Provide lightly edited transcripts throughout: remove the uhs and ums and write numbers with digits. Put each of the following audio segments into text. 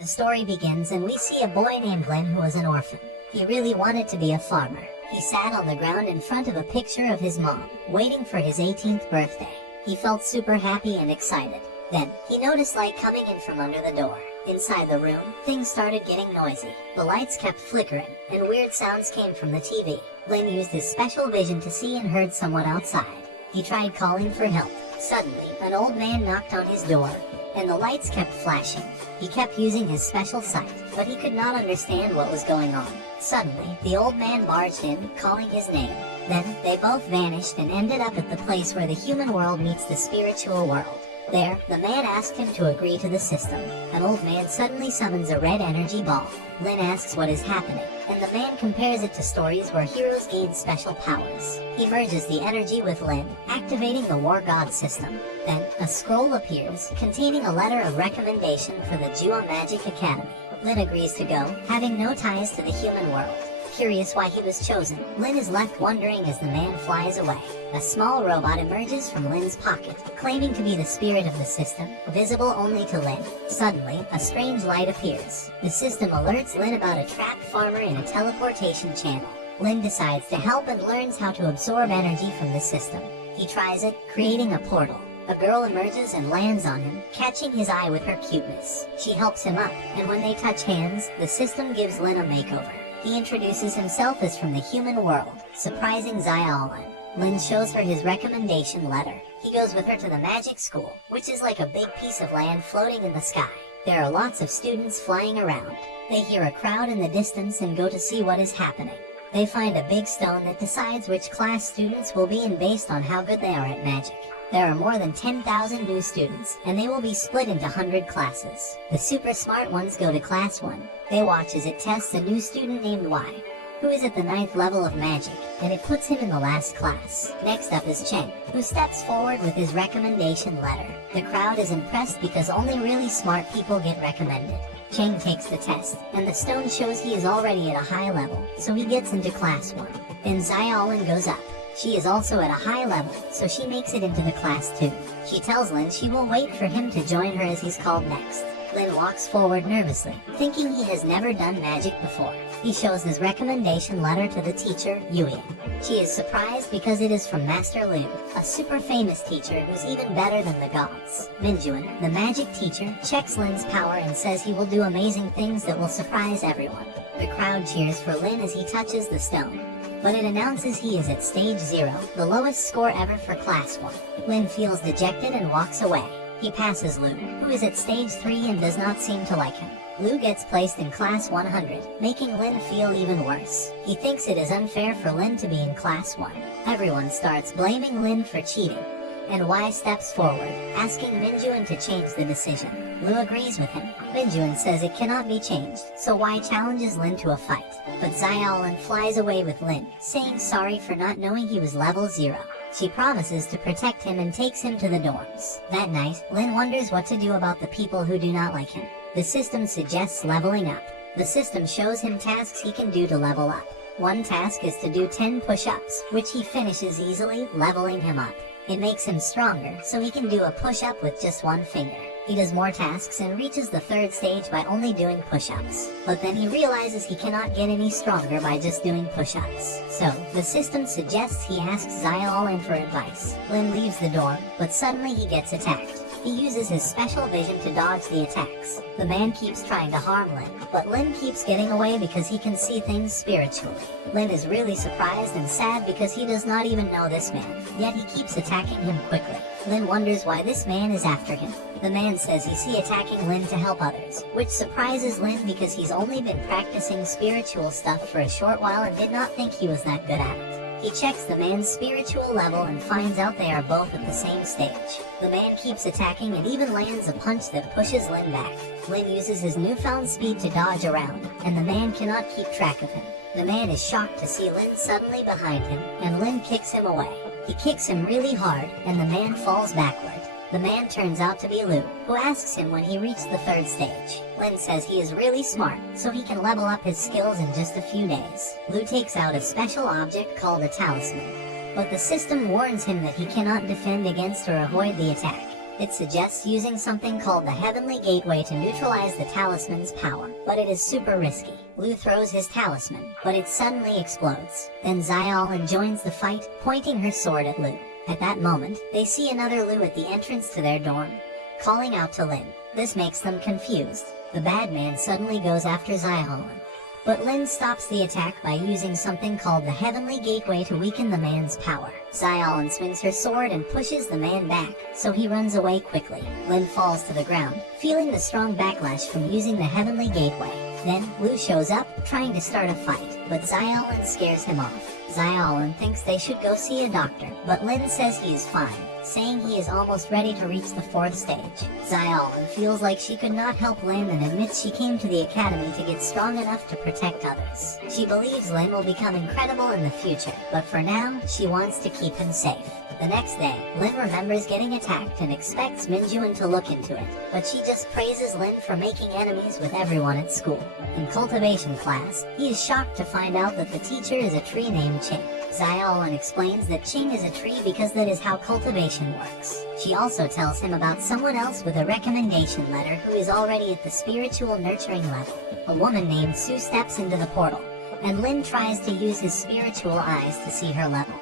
The story begins and we see a boy named Lynn who was an orphan. He really wanted to be a farmer. He sat on the ground in front of a picture of his mom, waiting for his 18th birthday. He felt super happy and excited. Then, he noticed light coming in from under the door. Inside the room, things started getting noisy. The lights kept flickering, and weird sounds came from the TV. Lynn used his special vision to see and heard someone outside. He tried calling for help. Suddenly, an old man knocked on his door, and the lights kept flashing. He kept using his special sight, but he could not understand what was going on. Suddenly, the old man barged in, calling his name. Then, they both vanished and ended up at the place where the human world meets the spiritual world. There, the man asked him to agree to the system. An old man suddenly summons a red energy ball. Lynn asks what is happening, and the man compares it to stories where heroes gain special powers. He merges the energy with Lynn, activating the War God system. Then, a scroll appears, containing a letter of recommendation for the Jua Magic Academy. Lynn agrees to go, having no ties to the human world. Curious why he was chosen, Lynn is left wondering as the man flies away. A small robot emerges from Lynn's pocket, claiming to be the spirit of the system, visible only to Lynn. Suddenly, a strange light appears. The system alerts Lynn about a trapped farmer in a teleportation channel. Lynn decides to help and learns how to absorb energy from the system. He tries it, creating a portal. A girl emerges and lands on him, catching his eye with her cuteness. She helps him up, and when they touch hands, the system gives Lynn a makeover. He introduces himself as from the human world, surprising Xiaolin. Lynn shows her his recommendation letter. He goes with her to the magic school, which is like a big piece of land floating in the sky. There are lots of students flying around. They hear a crowd in the distance and go to see what is happening. They find a big stone that decides which class students will be in based on how good they are at magic. There are more than 10,000 new students, and they will be split into 100 classes. The super smart ones go to class 1. They watch as it tests a new student named Y, who is at the 9th level of magic, and it puts him in the last class. Next up is Chen, who steps forward with his recommendation letter. The crowd is impressed because only really smart people get recommended. Cheng takes the test, and the stone shows he is already at a high level, so he gets into class 1. Then Xiaolin goes up. She is also at a high level, so she makes it into the class 2. She tells Lynn she will wait for him to join her as he's called next. Lynn walks forward nervously, thinking he has never done magic before. He shows his recommendation letter to the teacher, Yui. She is surprised because it is from Master Lu, a super famous teacher who's even better than the gods. Minjuan, the magic teacher, checks Lynn's power and says he will do amazing things that will surprise everyone. The crowd cheers for Lynn as he touches the stone, but it announces he is at stage 0, the lowest score ever for class 1. Lynn feels dejected and walks away. He passes Lu, who is at stage 3 and does not seem to like him. Lu gets placed in class 100, making Lynn feel even worse. He thinks it is unfair for Lynn to be in class 1. Everyone starts blaming Lynn for cheating, and Y steps forward, asking Minjuan to change the decision. Lu agrees with him. Minjuan says it cannot be changed, so Y challenges Lynn to a fight. But Xiaolin flies away with Lynn, saying sorry for not knowing he was level 0. She promises to protect him and takes him to the dorms. That night, Lynn wonders what to do about the people who do not like him. The system suggests leveling up. The system shows him tasks he can do to level up. One task is to do 10 push-ups, which he finishes easily, leveling him up. It makes him stronger, so he can do a push-up with just one finger. He does more tasks and reaches the 3rd stage by only doing push-ups. But then he realizes he cannot get any stronger by just doing push-ups. So, the system suggests he asks Xiaolin for advice. Lynn leaves the dorm, but suddenly he gets attacked. He uses his special vision to dodge the attacks. The man keeps trying to harm Lynn, but Lynn keeps getting away because he can see things spiritually. Lynn is really surprised and sad because he does not even know this man, yet he keeps attacking him quickly. Lynn wonders why this man is after him. The man says he's attacking Lynn to help others, which surprises Lynn because he's only been practicing spiritual stuff for a short while and did not think he was that good at it. He checks the man's spiritual level and finds out they are both at the same stage. The man keeps attacking and even lands a punch that pushes Lynn back. Lynn uses his newfound speed to dodge around, and the man cannot keep track of him. The man is shocked to see Lynn suddenly behind him, and Lynn kicks him away. He kicks him really hard, and the man falls backward. The man turns out to be Lu, who asks him when he reached the 3rd stage. Lynn says he is really smart, so he can level up his skills in just a few days. Lu takes out a special object called a talisman, but the system warns him that he cannot defend against or avoid the attack. It suggests using something called the Heavenly Gateway to neutralize the talisman's power, but it is super risky. Lu throws his talisman, but it suddenly explodes. Then Xiaolin joins the fight, pointing her sword at Lu. At that moment, they see another Lu at the entrance to their dorm, calling out to Lin. This makes them confused. The bad man suddenly goes after Xiaolin, but Lin stops the attack by using something called the Heavenly Gateway to weaken the man's power. Xiaolin swings her sword and pushes the man back, so he runs away quickly. Lin falls to the ground, feeling the strong backlash from using the Heavenly Gateway. Then, Lu shows up, trying to start a fight, but Xiaolin scares him off. Xiaolin thinks they should go see a doctor, but Lin says he is fine, saying he is almost ready to reach the 4th stage. Xiaolin feels like she could not help Lin and admits she came to the academy to get strong enough to protect others. She believes Lin will become incredible in the future, but for now, she wants to keep him safe. The next day, Lin remembers getting attacked and expects Minjuan to look into it, but she just praises Lin for making enemies with everyone at school. In cultivation class, he is shocked to find out that the teacher is a tree named Qing. Xiaolin explains that Qing is a tree because that is how cultivation works. She also tells him about someone else with a recommendation letter who is already at the spiritual nurturing level. A woman named Su steps into the portal, and Lin tries to use his spiritual eyes to see her level,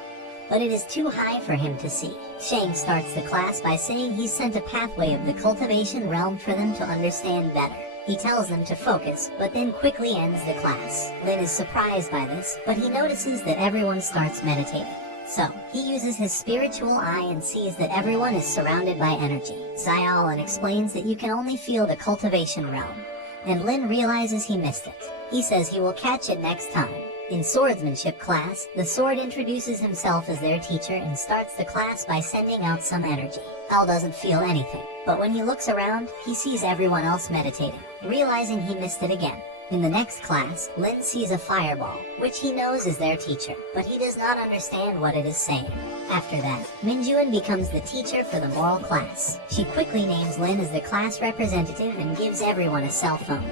but it is too high for him to see. Shang starts the class by saying he sent a pathway of the cultivation realm for them to understand better. He tells them to focus, but then quickly ends the class. Lin is surprised by this, but he notices that everyone starts meditating. So, he uses his spiritual eye and sees that everyone is surrounded by energy. Xiaolin explains that you can only feel the cultivation realm, and Lin realizes he missed it. He says he will catch it next time. In swordsmanship class, the sword introduces himself as their teacher and starts the class by sending out some energy. Al doesn't feel anything, but when he looks around, he sees everyone else meditating, realizing he missed it again. In the next class, Lin sees a fireball, which he knows is their teacher, but he does not understand what it is saying. After that, Minjuan becomes the teacher for the moral class. She quickly names Lin as the class representative and gives everyone a cell phone,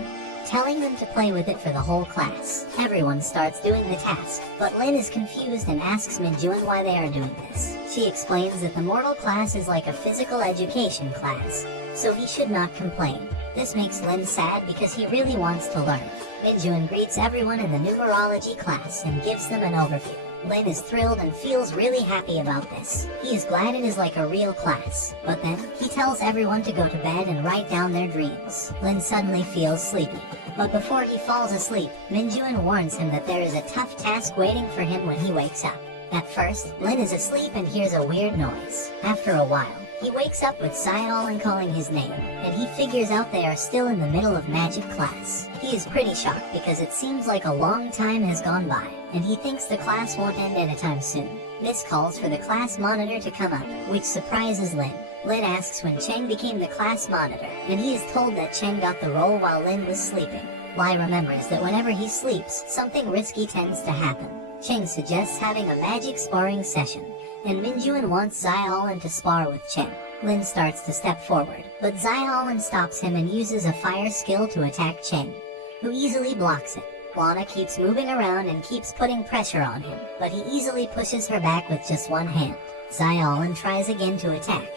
telling them to play with it for the whole class. Everyone starts doing the task, but Lin is confused and asks Minjuan why they are doing this. She explains that the mortal class is like a physical education class, so he should not complain. This makes Lin sad because he really wants to learn. Minjuan greets everyone in the numerology class and gives them an overview. Lin is thrilled and feels really happy about this. He is glad it is like a real class, but then, he tells everyone to go to bed and write down their dreams. Lin suddenly feels sleepy, but before he falls asleep, Minjuan warns him that there is a tough task waiting for him when he wakes up. At first, Lin is asleep and hears a weird noise. After a while, he wakes up with Xiaolin calling his name, and he figures out they are still in the middle of magic class. He is pretty shocked because it seems like a long time has gone by, and he thinks the class won't end anytime soon. This calls for the class monitor to come up, which surprises Lin. Lin asks when Cheng became the class monitor, and he is told that Cheng got the role while Lin was sleeping. Lai remembers that whenever he sleeps, something risky tends to happen. Cheng suggests having a magic sparring session, and Minjuan wants Xiaolin to spar with Cheng. Lin starts to step forward, but Xiaolin stops him and uses a fire skill to attack Cheng, who easily blocks it. Lana keeps moving around and keeps putting pressure on him, but he easily pushes her back with just one hand. Xiaolin tries again to attack,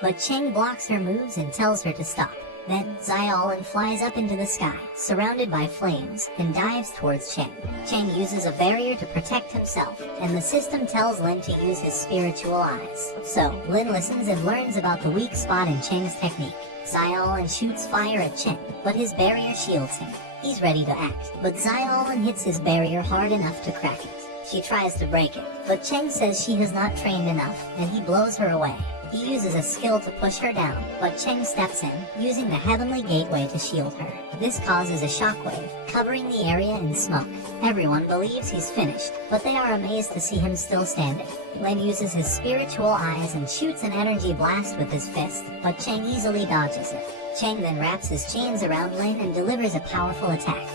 but Cheng blocks her moves and tells her to stop. Then, Xiaolin flies up into the sky, surrounded by flames, and dives towards Cheng. Cheng uses a barrier to protect himself, and the system tells Lin to use his spiritual eyes. So, Lin listens and learns about the weak spot in Cheng's technique. Xiaolin shoots fire at Cheng, but his barrier shields him. He's ready to act, but Xiaolin hits his barrier hard enough to crack it. She tries to break it, but Cheng says she has not trained enough, and he blows her away. He uses a skill to push her down, but Cheng steps in, using the Heavenly Gateway to shield her. This causes a shockwave, covering the area in smoke. Everyone believes he's finished, but they are amazed to see him still standing. Lin uses his spiritual eyes and shoots an energy blast with his fist, but Cheng easily dodges it. Cheng then wraps his chains around Lin and delivers a powerful attack,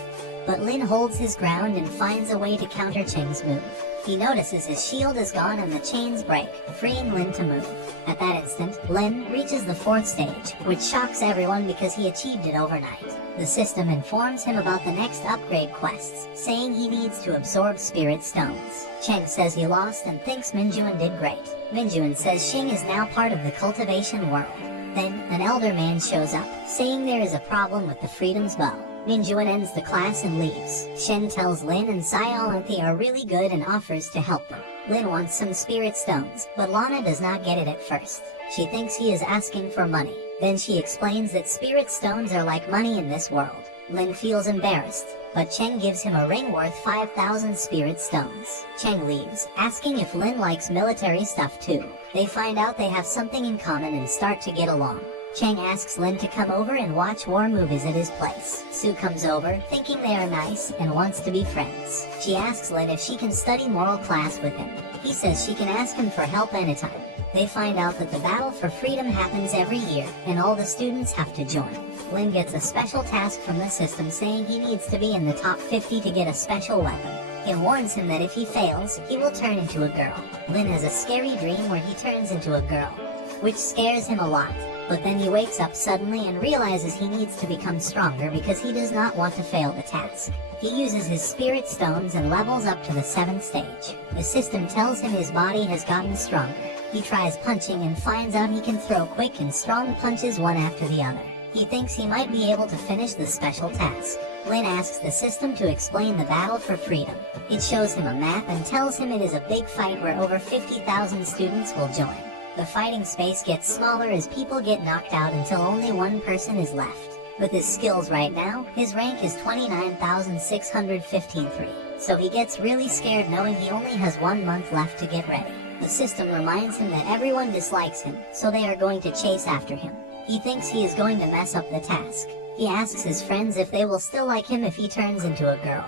but Lin holds his ground and finds a way to counter Cheng's move. He notices his shield is gone and the chains break, freeing Lin to move. At that instant, Lin reaches the 4th stage, which shocks everyone because he achieved it overnight. The system informs him about the next upgrade quests, saying he needs to absorb spirit stones. Cheng says he lost and thinks Minjuan did great. Minjuan says Xing is now part of the cultivation world, Then, an elder man shows up, saying there is a problem with the Freedom's bow. Minjuan ends the class and leaves. Shen tells Lin and Xiaolanthi are really good and offers to help them. Lin wants some spirit stones, but Lana does not get it at first. She thinks he is asking for money. Then she explains that spirit stones are like money in this world. Lin feels embarrassed, but Cheng gives him a ring worth 5,000 spirit stones. Cheng leaves, asking if Lin likes military stuff too. They find out they have something in common and start to get along. Cheng asks Lin to come over and watch war movies at his place. Sue comes over, thinking they are nice, and wants to be friends. She asks Lin if she can study moral class with him. He says she can ask him for help anytime. They find out that the battle for freedom happens every year, and all the students have to join. Lin gets a special task from the system saying he needs to be in the top 50 to get a special weapon. It warns him that if he fails, he will turn into a girl. Lin has a scary dream where he turns into a girl, which scares him a lot. But then he wakes up suddenly and realizes he needs to become stronger because he does not want to fail the task. He uses his spirit stones and levels up to the 7th stage. The system tells him his body has gotten stronger. He tries punching and finds out he can throw quick and strong punches one after the other. He thinks he might be able to finish the special task. Lin asks the system to explain the battle for freedom. It shows him a map and tells him it is a big fight where over 50,000 students will join. The fighting space gets smaller as people get knocked out until only one person is left. With his skills right now, his rank is 29,615-3. So he gets really scared knowing he only has 1 month left to get ready. The system reminds him that everyone dislikes him, so they are going to chase after him. He thinks he is going to mess up the task. He asks his friends if they will still like him if he turns into a girl,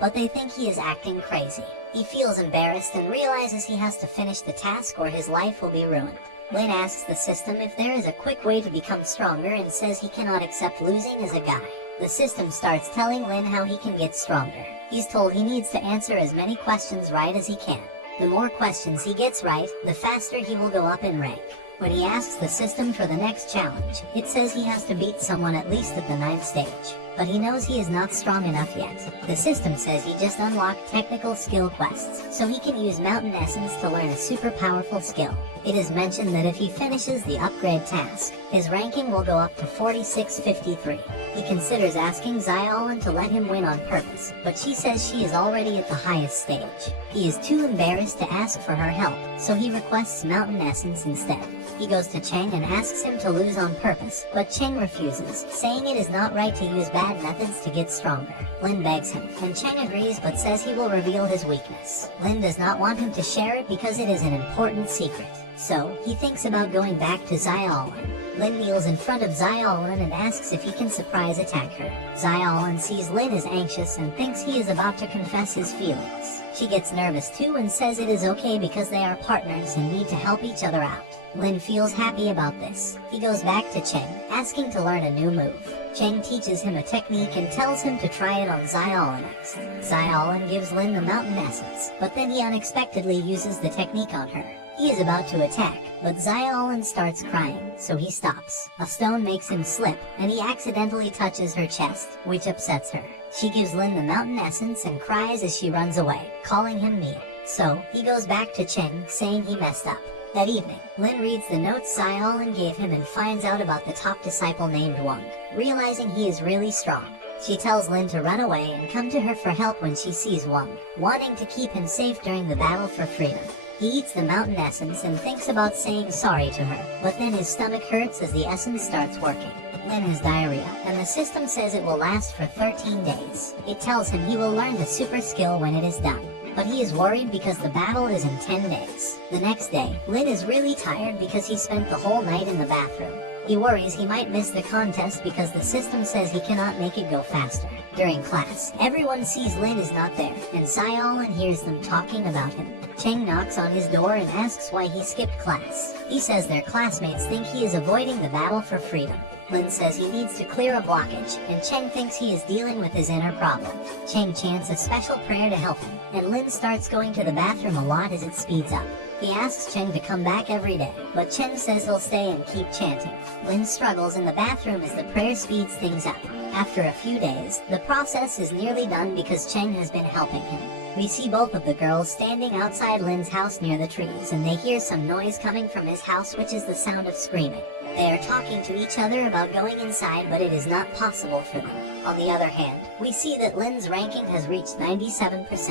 but they think he is acting crazy. He feels embarrassed and realizes he has to finish the task or his life will be ruined. Lin asks the system if there is a quick way to become stronger and says he cannot accept losing as a guy. The system starts telling Lin how he can get stronger. He's told he needs to answer as many questions right as he can. The more questions he gets right, the faster he will go up in rank. When he asks the system for the next challenge, it says he has to beat someone at least at the 9th stage. But he knows he is not strong enough yet. The system says he just unlocked technical skill quests, so he can use mountain essence to learn a super powerful skill. It is mentioned that if he finishes the upgrade task, his ranking will go up to 4653. He considers asking Xiaolan to let him win on purpose, but she says she is already at the highest stage. He is too embarrassed to ask for her help, so he requests mountain essence instead. He goes to Cheng and asks him to lose on purpose, but Cheng refuses, saying it is not right to use bad methods to get stronger. Lin begs him, and Cheng agrees but says he will reveal his weakness. Lin does not want him to share it because it is an important secret. So, he thinks about going back to Xiaolan. Lin kneels in front of Xiaolan and asks if he can surprise attack her. Xiaolan sees Lin is anxious and thinks he is about to confess his feelings. She gets nervous too and says it is okay because they are partners and need to help each other out. Lin feels happy about this. He goes back to Cheng, asking to learn a new move. Cheng teaches him a technique and tells him to try it on Xiaolan next. Xiaolan gives Lin the mountain essence, but then he unexpectedly uses the technique on her. He is about to attack, but Xiaolan starts crying, so he stops. A stone makes him slip, and he accidentally touches her chest, which upsets her. She gives Lin the mountain essence and cries as she runs away, calling him mean. So, he goes back to Cheng, saying he messed up. That evening, Lin reads the notes Xiaolan gave him and finds out about the top disciple named Wang. Realizing he is really strong, she tells Lin to run away and come to her for help when she sees Wang, wanting to keep him safe during the battle for freedom. He eats the mountain essence and thinks about saying sorry to her, but then his stomach hurts as the essence starts working. Lin has diarrhea, and the system says it will last for 13 days. It tells him he will learn the super skill when it is done. But he is worried because the battle is in 10 days. The next day, Lin is really tired because he spent the whole night in the bathroom. He worries he might miss the contest because the system says he cannot make it go faster. During class, everyone sees Lin is not there, and Xiaolan hears them talking about him. Cheng knocks on his door and asks why he skipped class. He says their classmates think he is avoiding the battle for freedom. Lin says he needs to clear a blockage, and Cheng thinks he is dealing with his inner problem. Cheng chants a special prayer to help him, and Lin starts going to the bathroom a lot as it speeds up. He asks Cheng to come back every day, but Cheng says he'll stay and keep chanting. Lin struggles in the bathroom as the prayer speeds things up. After a few days, the process is nearly done because Cheng has been helping him. We see both of the girls standing outside Lin's house near the trees, and they hear some noise coming from his house, which is the sound of screaming. They are talking to each other about going inside, but it is not possible for them. On the other hand, we see that Lin's ranking has reached 97%,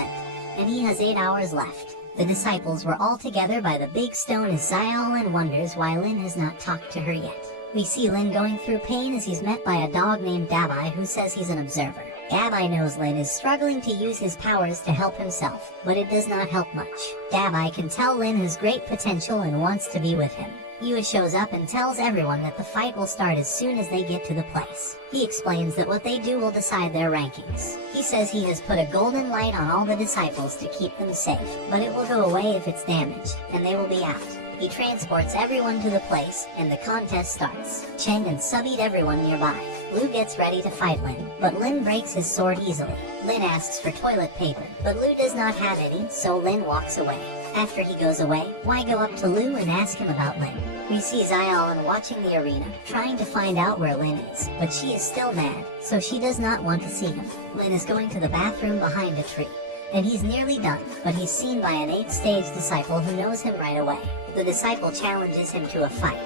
and he has 8 hours left. The disciples were all together by the big stone as Xiao and wonders why Lin has not talked to her yet. We see Lin going through pain as he's met by a dog named Dabai who says he's an observer. Dabai knows Lin is struggling to use his powers to help himself, but it does not help much. Dabai can tell Lin has great potential and wants to be with him. Yue shows up and tells everyone that the fight will start as soon as they get to the place. He explains that what they do will decide their rankings. He says he has put a golden light on all the disciples to keep them safe, but it will go away if it's damaged, and they will be out. He transports everyone to the place, and the contest starts. Cheng and Sub eat everyone nearby. Lu gets ready to fight Lin, but Lin breaks his sword easily. Lin asks for toilet paper, but Lu does not have any, so Lin walks away. After he goes away, Wei go up to Lu and ask him about Lin. We see Xiaolan watching the arena, trying to find out where Lin is, but she is still mad, so she does not want to see him. Lin is going to the bathroom behind a tree, and he's nearly done, but he's seen by an 8th stage disciple who knows him right away. The disciple challenges him to a fight,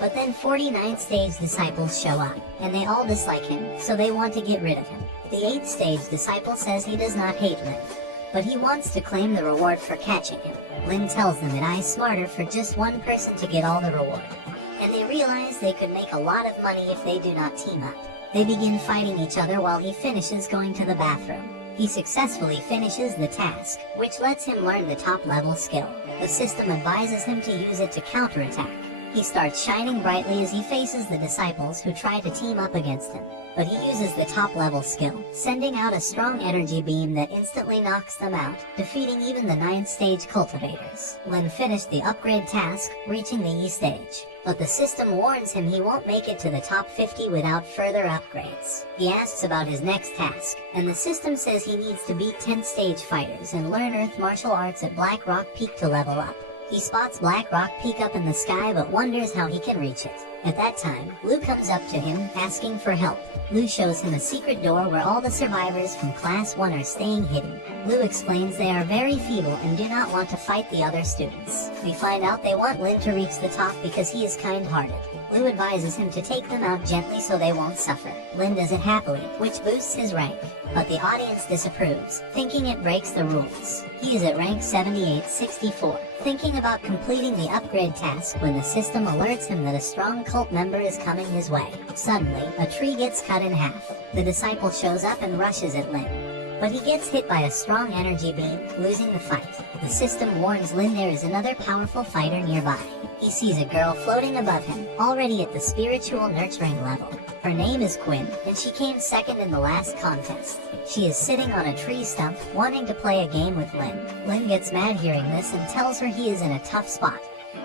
but then 49th stage disciples show up, and they all dislike him, so they want to get rid of him. The 8th stage disciple says he does not hate Lin, but he wants to claim the reward for catching him. Lin tells them it is smarter for just one person to get all the reward, and they realize they could make a lot of money if they do not team up. They begin fighting each other while he finishes going to the bathroom. He successfully finishes the task, which lets him learn the top level skill. The system advises him to use it to counterattack. He starts shining brightly as he faces the disciples who try to team up against him, but he uses the top level skill, sending out a strong energy beam that instantly knocks them out, defeating even the 9th stage cultivators. Lin finished the upgrade task, reaching the E stage, but the system warns him he won't make it to the top 50 without further upgrades. He asks about his next task, and the system says he needs to beat 10th stage fighters and learn Earth martial arts at Black Rock Peak to level up. He spots Black Rock Peak up in the sky but wonders how he can reach it. At that time, Lu comes up to him, asking for help. Lu shows him a secret door where all the survivors from Class 1 are staying hidden. Lu explains they are very feeble and do not want to fight the other students. We find out they want Lin to reach the top because he is kind-hearted. Lu advises him to take them out gently so they won't suffer. Lin does it happily, which boosts his rank, but the audience disapproves, thinking it breaks the rules. He is at rank 7864, thinking about completing the upgrade task when the system alerts him that a strong cult member is coming his way. Suddenly, a tree gets cut in half. The disciple shows up and rushes at Lin, but he gets hit by a strong energy beam, losing the fight. The system warns Lin there is another powerful fighter nearby. He sees a girl floating above him, already at the spiritual nurturing level. Her name is Quinn, and she came second in the last contest. She is sitting on a tree stump, wanting to play a game with Lin. Lin gets mad hearing this and tells her he is in a tough spot,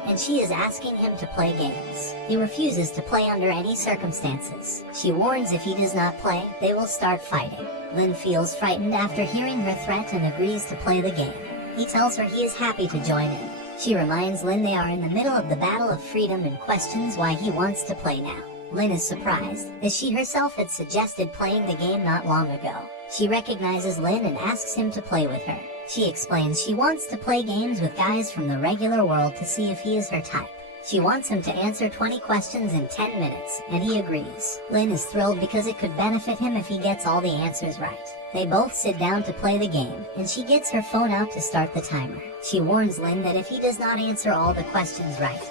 and she is asking him to play games. He refuses to play under any circumstances. She warns if he does not play, they will start fighting. Lin feels frightened after hearing her threat and agrees to play the game. He tells her he is happy to join in. She reminds Lin they are in the middle of the Battle of Freedom and questions why he wants to play now. Lin is surprised, as she herself had suggested playing the game not long ago. She recognizes Lin and asks him to play with her. She explains she wants to play games with guys from the regular world to see if he is her type. She wants him to answer 20 questions in 10 minutes, and he agrees. Lin is thrilled because it could benefit him if he gets all the answers right. They both sit down to play the game, and she gets her phone out to start the timer. She warns Lin that if he does not answer all the questions right,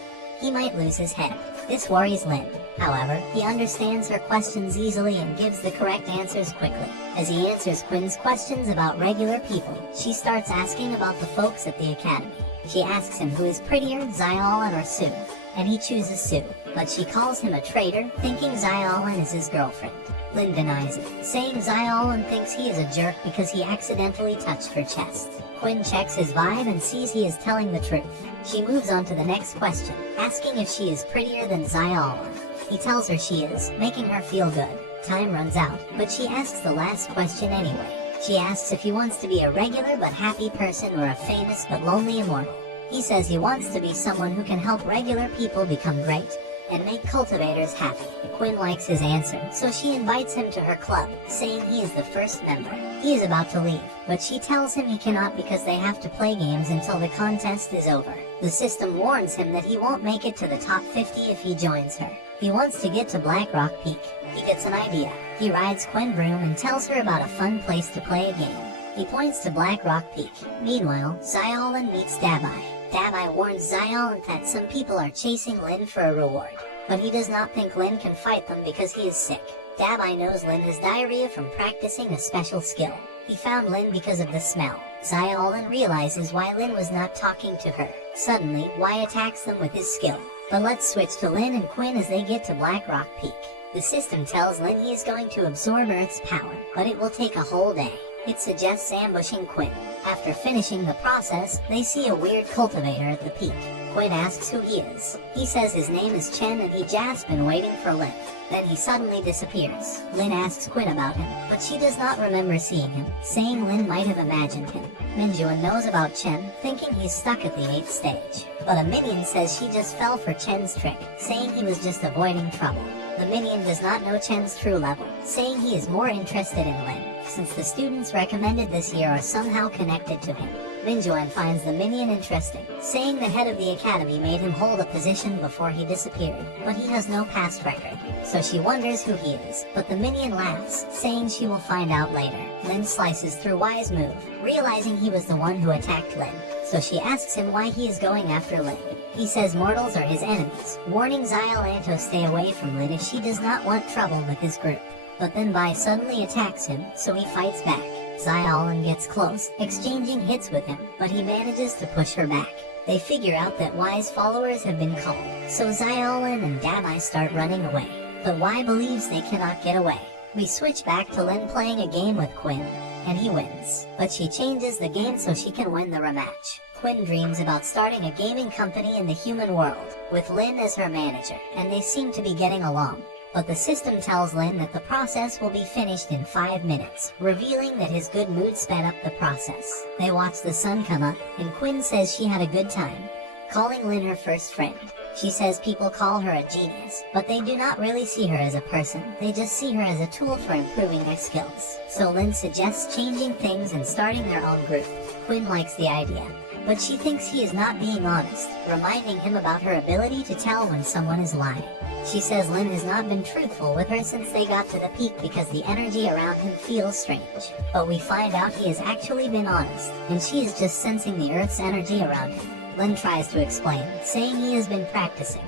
he might lose his head. This worries Lin. However, he understands her questions easily and gives the correct answers quickly. As he answers Quinn's questions about regular people, she starts asking about the folks at the academy. She asks him who is prettier, Xiaolan or Sue, and he chooses Sue, but she calls him a traitor, thinking Xiaolan is his girlfriend. Lin denies it, saying Xiaolan thinks he is a jerk because he accidentally touched her chest. Quinn checks his vibe and sees he is telling the truth. She moves on to the next question, asking if she is prettier than Xiaolan. He tells her she is, making her feel good. Time runs out, but she asks the last question anyway. She asks if he wants to be a regular but happy person or a famous but lonely immortal. He says he wants to be someone who can help regular people become great and make cultivators happy. Quinn likes his answer, so she invites him to her club, saying he is the first member. He is about to leave, but she tells him he cannot because they have to play games until the contest is over. The system warns him that he won't make it to the top 50 if he joins her. He wants to get to Black Rock Peak. He gets an idea. He rides Quinn broom and tells her about a fun place to play a game. He points to Black Rock Peak. Meanwhile, Xyolin meets Dabai. Dabai warns Xyolin that some people are chasing Lin for a reward, but he does not think Lin can fight them because he is sick. Dabai knows Lin has diarrhea from practicing a special skill. He found Lin because of the smell. Xyolin realizes why Lin was not talking to her. Suddenly, Y attacks them with his skill. But let's switch to Lin and Quinn as they get to Black Rock Peak. The system tells Lin he is going to absorb Earth's power, but it will take a whole day. It suggests ambushing Quinn. After finishing the process, they see a weird cultivator at the peak. Quinn asks who he is. He says his name is Chen and he just been waiting for Lin. Then he suddenly disappears. Lin asks Quinn about him, but she does not remember seeing him, saying Lin might have imagined him. Minjuan knows about Chen, thinking he's stuck at the 8th stage. But a minion says she just fell for Chen's trick, saying he was just avoiding trouble. The minion does not know Chen's true level, saying he is more interested in Lin, since the students recommended this year are somehow connected to him. Minjuan finds the minion interesting, saying the head of the academy made him hold a position before he disappeared, but he has no past record. So she wonders who he is, but the minion laughs, saying she will find out later. Lin slices through Y's move, realizing he was the one who attacked Lin. So she asks him why he is going after Lin. He says mortals are his enemies, warning Xyolin to stay away from Lin if she does not want trouble with his group. But then Bai suddenly attacks him, so he fights back. Xyolin gets close, exchanging hits with him, but he manages to push her back. They figure out that Y's followers have been called, so Xyolin and Dabai start running away. But Y believes they cannot get away. We switch back to Lin playing a game with Quinn, and he wins. But she changes the game so she can win the rematch. Quinn dreams about starting a gaming company in the human world, with Lin as her manager, and they seem to be getting along. But the system tells Lin that the process will be finished in 5 minutes, revealing that his good mood sped up the process. They watch the sun come up, and Quinn says she had a good time, calling Lin her first friend. She says people call her a genius, but they do not really see her as a person, they just see her as a tool for improving their skills. So Lin suggests changing things and starting their own group. Quinn likes the idea, but she thinks he is not being honest, reminding him about her ability to tell when someone is lying. She says Lin has not been truthful with her since they got to the peak because the energy around him feels strange. But we find out he has actually been honest, and she is just sensing the Earth's energy around him. Lin tries to explain, saying he has been practicing,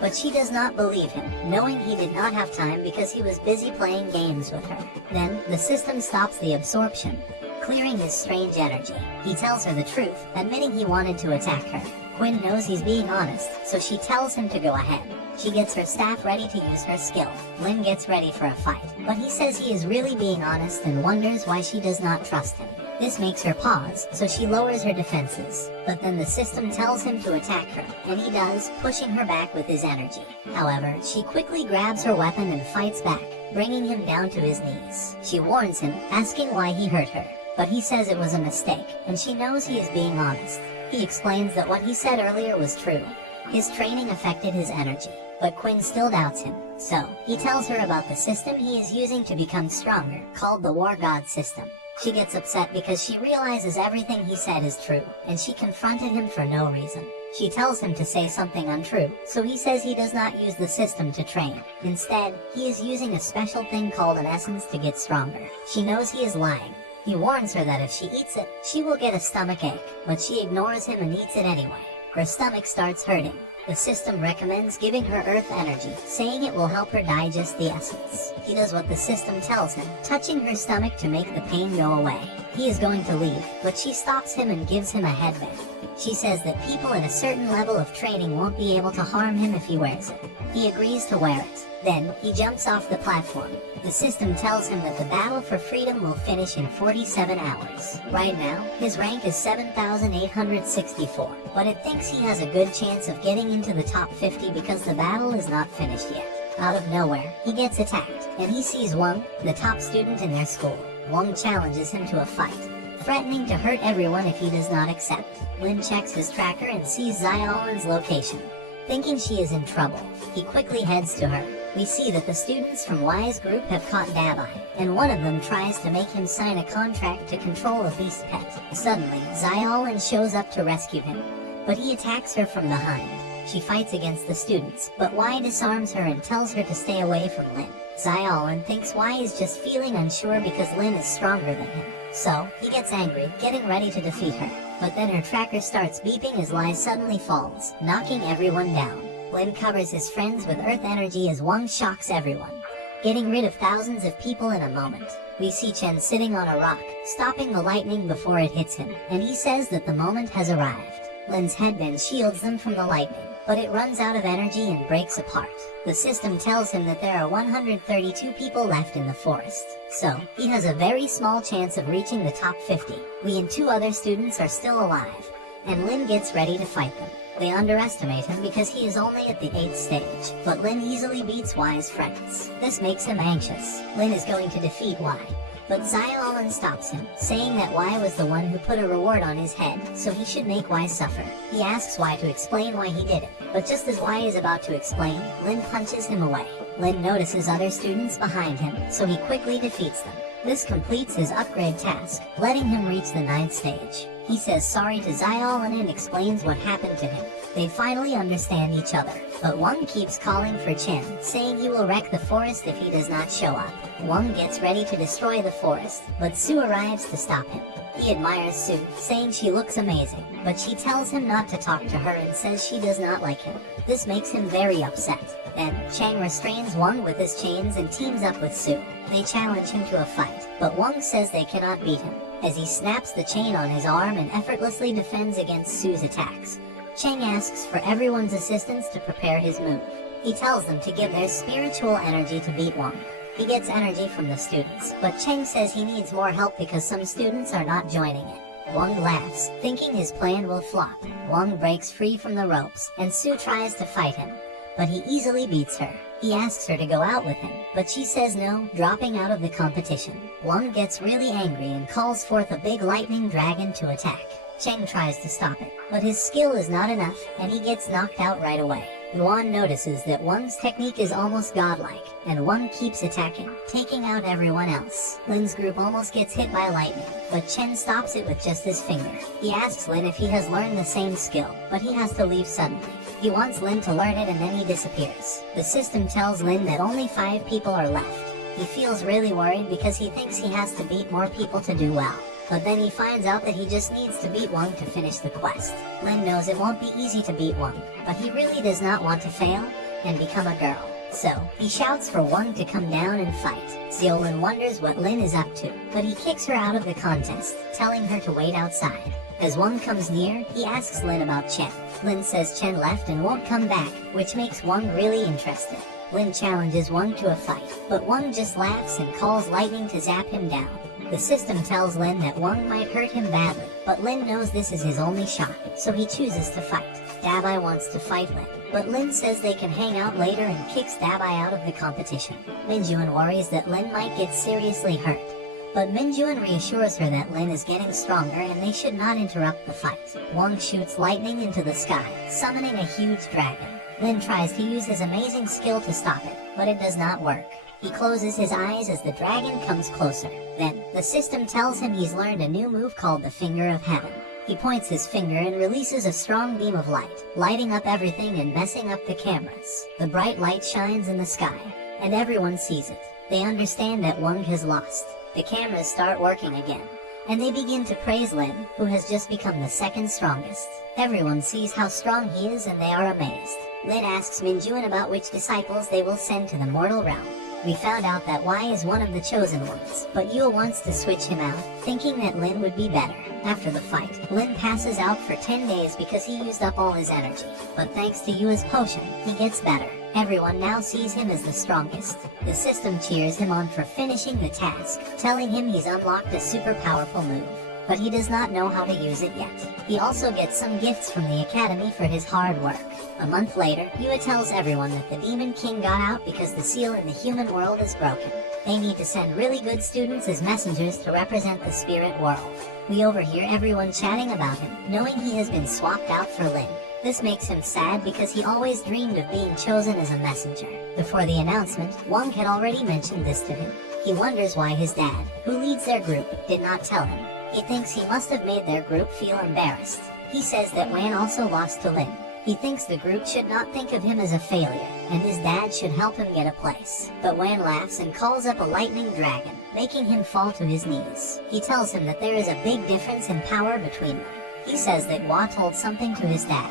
but she does not believe him, knowing he did not have time because he was busy playing games with her. Then, the system stops the absorption, clearing his strange energy. He tells her the truth, admitting he wanted to attack her. Quinn knows he's being honest, so she tells him to go ahead. She gets her staff ready to use her skill. Lin gets ready for a fight, but he says he is really being honest and wonders why she does not trust him. This makes her pause, so she lowers her defenses. But then the system tells him to attack her, and he does, pushing her back with his energy. However, she quickly grabs her weapon and fights back, bringing him down to his knees. She warns him, asking why he hurt her, but he says it was a mistake, and she knows he is being honest. He explains that what he said earlier was true. His training affected his energy, but Quinn still doubts him. So, he tells her about the system he is using to become stronger, called the War God system. She gets upset because she realizes everything he said is true, and she confronted him for no reason. She tells him to say something untrue, so he says he does not use the system to train. Instead, he is using a special thing called an essence to get stronger. She knows he is lying. He warns her that if she eats it, she will get a stomach ache, but she ignores him and eats it anyway. Her stomach starts hurting. The system recommends giving her earth energy, saying it will help her digest the essence. He does what the system tells him, touching her stomach to make the pain go away. He is going to leave, but she stops him and gives him a headband. She says that people at a certain level of training won't be able to harm him if he wears it. He agrees to wear it. Then, he jumps off the platform. The system tells him that the battle for freedom will finish in 47 hours. Right now, his rank is 7,864, but it thinks he has a good chance of getting into the top 50 because the battle is not finished yet. Out of nowhere, he gets attacked, and he sees Wang, the top student in their school. Wang challenges him to a fight, threatening to hurt everyone if he does not accept. Lin checks his tracker and sees Xyolin's location. Thinking she is in trouble, he quickly heads to her. We see that the students from Y's group have caught Dabai, and one of them tries to make him sign a contract to control a beast pet. Suddenly, Xyolin shows up to rescue him, but he attacks her from behind. She fights against the students, but Y disarms her and tells her to stay away from Lin. Xiaolin thinks Y is just feeling unsure because Lin is stronger than him. So, he gets angry, getting ready to defeat her. But then her tracker starts beeping as Lai suddenly falls, knocking everyone down. Lin covers his friends with earth energy as Wang shocks everyone, getting rid of thousands of people in a moment. We see Chen sitting on a rock, stopping the lightning before it hits him, and he says that the moment has arrived. Lin's headband shields them from the lightning, but it runs out of energy and breaks apart. The system tells him that there are 132 people left in the forest, so he has a very small chance of reaching the top 50. We and 2 other students are still alive, and Lin gets ready to fight them. They underestimate him because he is only at the 8th stage, but Lin easily beats Y's friends. This makes him anxious. Lin is going to defeat Y, but Xiaolin stops him, saying that Y was the one who put a reward on his head, so he should make Y suffer. He asks Y to explain why he did it, but just as Y is about to explain, Lin punches him away. Lin notices other students behind him, so he quickly defeats them. This completes his upgrade task, letting him reach the 9th stage. He says sorry to Xiaolin and explains what happened to him. They finally understand each other, but Wang keeps calling for Chen, saying he will wreck the forest if he does not show up. Wang gets ready to destroy the forest, but Su arrives to stop him. He admires Su, saying she looks amazing, but she tells him not to talk to her and says she does not like him. This makes him very upset. Then, Chang restrains Wang with his chains and teams up with Su. They challenge him to a fight, but Wang says they cannot beat him, as he snaps the chain on his arm and effortlessly defends against Su's attacks. Chang asks for everyone's assistance to prepare his move. He tells them to give their spiritual energy to beat Wang. He gets energy from the students, but Cheng says he needs more help because some students are not joining it. Wang laughs, thinking his plan will flop. Wang breaks free from the ropes, and Su tries to fight him, but he easily beats her. He asks her to go out with him, but she says no, dropping out of the competition. Wang gets really angry and calls forth a big lightning dragon to attack. Cheng tries to stop it, but his skill is not enough, and he gets knocked out right away. Yuan notices that Wang's technique is almost godlike, and Wang keeps attacking, taking out everyone else. Lin's group almost gets hit by lightning, but Chen stops it with just his finger. He asks Lin if he has learned the same skill, but he has to leave suddenly. He wants Lin to learn it and then he disappears. The system tells Lin that only 5 people are left. He feels really worried because he thinks he has to beat more people to do well. But then he finds out that he just needs to beat Wang to finish the quest. Lin knows it won't be easy to beat Wang, but he really does not want to fail and become a girl. So, he shouts for Wang to come down and fight. Xiaolin wonders what Lin is up to, but he kicks her out of the contest, telling her to wait outside. As Wang comes near, he asks Lin about Chen. Lin says Chen left and won't come back, which makes Wang really interested. Lin challenges Wang to a fight, but Wang just laughs and calls lightning to zap him down. The system tells Lin that Wang might hurt him badly, but Lin knows this is his only shot, so he chooses to fight. Dabai wants to fight Lin, but Lin says they can hang out later and kicks Dabai out of the competition. Minjuan worries that Lin might get seriously hurt, but Minjuan reassures her that Lin is getting stronger and they should not interrupt the fight. Wang shoots lightning into the sky, summoning a huge dragon. Lin tries to use his amazing skill to stop it, but it does not work. He closes his eyes as the dragon comes closer. Then, the system tells him he's learned a new move called the Finger of Heaven. He points his finger and releases a strong beam of light, lighting up everything and messing up the cameras. The bright light shines in the sky, and everyone sees it. They understand that Wang has lost. The cameras start working again, and they begin to praise Lin, who has just become the 2nd strongest. Everyone sees how strong he is and they are amazed. Lin asks Minjuan about which disciples they will send to the mortal realm. We found out that Y is one of the chosen ones, but Yue wants to switch him out, thinking that Lin would be better. After the fight, Lin passes out for 10 days because he used up all his energy, but thanks to Yue's potion, he gets better. Everyone now sees him as the strongest. The system cheers him on for finishing the task, telling him he's unlocked a super powerful move, but he does not know how to use it yet. He also gets some gifts from the academy for his hard work. A month later, Yue tells everyone that the Demon King got out because the seal in the human world is broken. They need to send really good students as messengers to represent the spirit world. We overhear everyone chatting about him, knowing he has been swapped out for Lin. This makes him sad because he always dreamed of being chosen as a messenger. Before the announcement, Wang had already mentioned this to him. He wonders why his dad, who leads their group, did not tell him. He thinks he must have made their group feel embarrassed. He says that Wan also lost to Lin, He thinks the group should not think of him as a failure, and his dad should help him get a place. But Wan laughs and calls up a lightning dragon, making him fall to his knees. He tells him that there is a big difference in power between them. He says that Wa told something to his dad,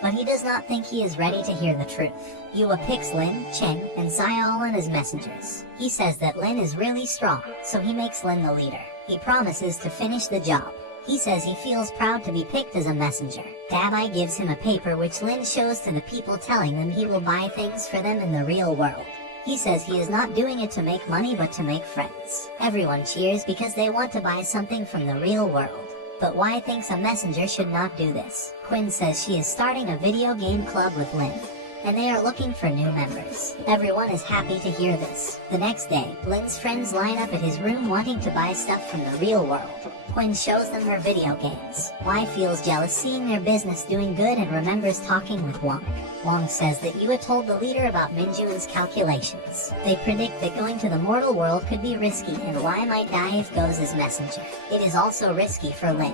but he does not think he is ready to hear the truth. Yua picks Lin, Cheng, and Xiaolin as messengers. He says that Lin is really strong, so he makes Lin the leader. He promises to finish the job. He says he feels proud to be picked as a messenger. Dabai gives him a paper which Lin shows to the people, telling them he will buy things for them in the real world. He says he is not doing it to make money but to make friends. Everyone cheers because they want to buy something from the real world. But Wai thinks a messenger should not do this. Quinn says she is starting a video game club with Lin, and they are looking for new members. Everyone is happy to hear this. The next day, Lin's friends line up at his room wanting to buy stuff from the real world. Quinn shows them her video games. Wai feels jealous seeing their business doing good and remembers talking with Wong. Wong says that Yua told the leader about Minjuan's calculations. They predict that going to the mortal world could be risky and Wai might die if goes as messenger. It is also risky for Lin.